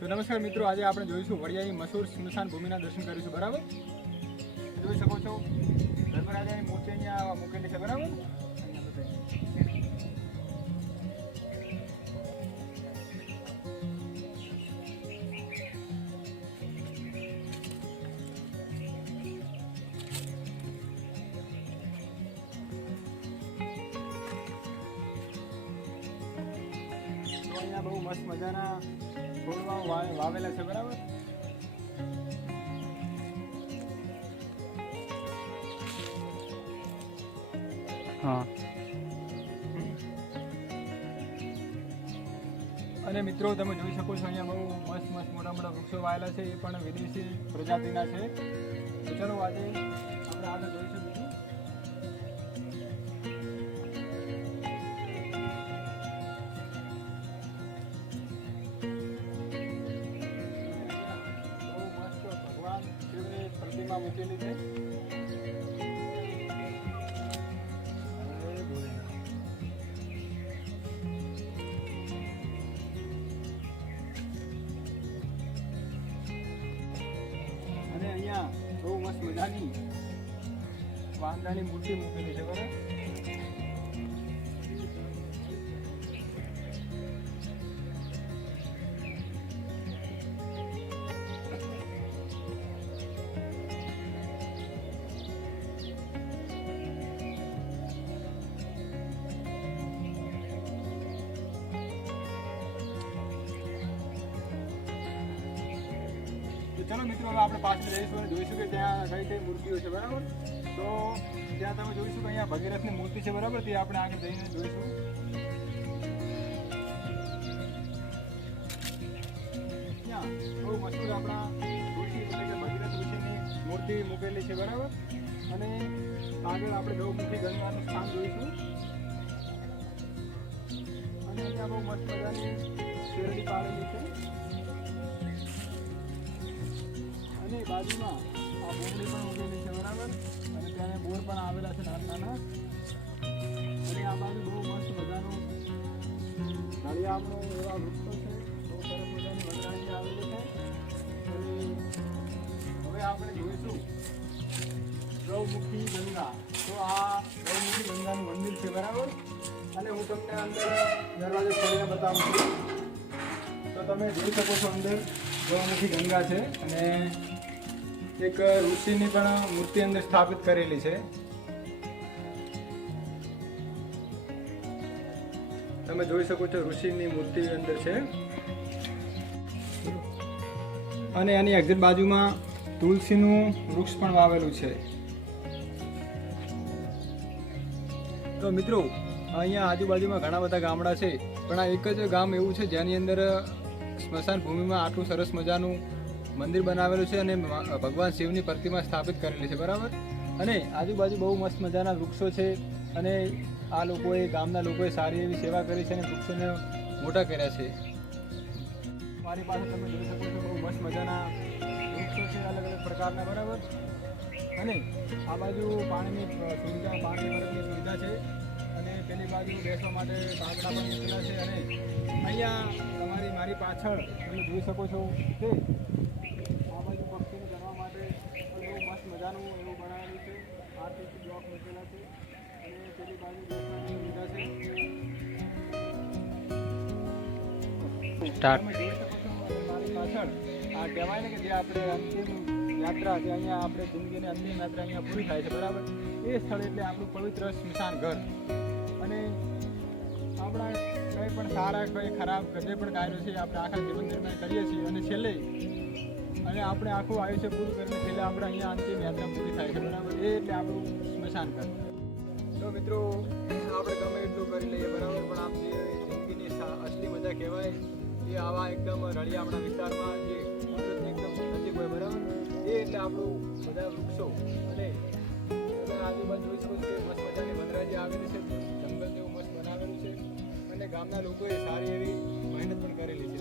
તો નમસ્કાર મિત્રો, આજે આપણે જોઈશું વડિયાની મશહૂર સ્મશાન ભૂમિના દર્શન કરીશું. બરાબર, જોઈ શકો છો ધર્મરાજાની મૂર્તિ અહીંયા મૂકેલી છે. બરાબર, અહીંયા બહુ મસ્ત મજાના છોડવા વાવેલા છે. બરાબર, હા. અને મિત્રો તમે જોઈ શકો છો અહીંયા બહુ મસ્ત મોટા મોટા વૃક્ષો વાવેલા છે. એ પણ વિદેશી પ્રજાતિના છે. તો ચલો આજે આપણે આગળ જોઈશું બીજું. પ્રતિમા મૂકેલી છે. અને અહીંયા બહુ મસ્ત મજાની વાંદરાની મૂર્તિ મૂકેલી છે. બરાબર, ચલો મિત્રો, હવે આપણે પાછળ જઈશું અને જોઈશું કે ત્યાં કઈ કઈ મૂર્તિઓ છે. બરાબર, તો ત્યાં તમે જોઈશું કે અહીંયા ભગીરથની મૂર્તિ છે. બરાબર, તે આપણે આગળ જઈને જોઈશું. ત્યાં બહુ મશહૂર આપણા ઋષિ એટલે કે ભગીરથ ઋષિની મૂર્તિ મૂકેલી છે. બરાબર, અને આગળ આપણે ગૌમુખી ગંગાનું સ્થાન જોઈશું. અને ત્યાં બહુ મસ્ત મજાની શેરડી પાડેલી છે. અને બાજુમાં આ બોરડી પણ ઉગેલી છે. બરાબર, અને ત્યાં બોર પણ આવેલા છે નાના. અને આ બાજુ બહુ મસ્ત મજાનું નળિયામનું એવા વૃક્ષો છે. બહુ સરસ મજાની વનરાજી આવેલી છે. અને હવે આપણે જોઈશું ગૌમુખી ગંગા. તો આ ગૌમુખી ગંગાનું મંદિર છે. બરાબર, અને હું તમને અંદર દરવાજો ખોલીને બતાવું છું. તો તમે જોઈ શકો છો અંદર ગૌમુખી ગંગા છે. અને એક ઋષિની પણ મૂર્તિ અંદર સ્થાપિત કરેલી છે. તમે જોઈ શકો છો ઋષિની મૂર્તિ અંદર છે. અને એની એક્ઝેક્ટ બાજુમાં તુલસીનું વૃક્ષ પણ વાવેલું છે. તો મિત્રો, અહીંયા આજુબાજુમાં ઘણા બધા ગામડા છે, પણ આ એક જ ગામ એવું છે જેની અંદર સ્મશાન ભૂમિમાં આટલું સરસ મજાનું મંદિર બનાવેલું છે અને ભગવાન શિવની પ્રતિમા સ્થાપિત કરેલી છે. બરાબર, અને આજુબાજુ બહુ મસ્ત મજાના વૃક્ષો છે. અને આ લોકોએ ગામના લોકોએ સારી એવી સેવા કરી છે અને વૃક્ષોને મોટા કર્યા છે. મારી પાસે તમે જોઈ શકો છો બહુ મસ્ત મજાના વૃક્ષો છે અલગ અલગ પ્રકારના. બરાબર, અને આ બાજુ પાણીની સુવિધા સુવિધા છે. અને પેલી બાજુ બેસવા માટે બાકડા પણ મૂકેલા છે. અને અહીંયા મારી પાછળ તમે જોઈ શકો છો કે આ બાજુ પક્ષીને ગણવા માટે બહુ મસ્ત મજાનું એવું બનાવેલું છે. આરસીસી બ્લોક મૂકેલા છે. અને પેલી બાજુ બેસવાની સુવિધા છે. તમે જોઈ શકો છો મારી પાછળ આ કહેવાય ને કે જે આપણે અંતિમ યાત્રા છે, અહીંયા આપણે જિંદગીની અંતિમ યાત્રા અહીંયા પૂરી થાય છે. બરાબર, એ સ્થળ એટલે આપણું પવિત્ર સ્મશાન ઘર. અને આપણા કંઈ પણ સારા કંઈ ખરાબ જે પણ કાર્યો છે આપણે આખા જીવન દરમિયાન કરીએ છીએ. અને છેલ્લે અને આપણે આખું આયુષ્ય પૂરું કરીને છેલ્લે આપણે અહીંયા અંતિમ યાત્રા પૂરી થાય છે. બરાબર, એ એટલે આપણું સ્મશાન ઘર. તો મિત્રો, આપણે ગમે એટલું કરી લઈએ. બરાબર, પણ આમ જે જિંદગીની અસલી મજા કહેવાય એ આવા એકદમ રળિયામણા વિસ્તારમાં જે કુદરતની એકદમ નજીક હોય. બરાબર, એ એટલે આપણું બધા વૃક્ષો. અને તમે આજુબાજુ જોઈ શકો છો મસ્ત મજાની વનરાજી આવેલી છે. જંગલ જેવું મસ્ત બનાવેલું છે. અને ગામના લોકોએ સારી એવી મહેનત પણ કરેલી છે.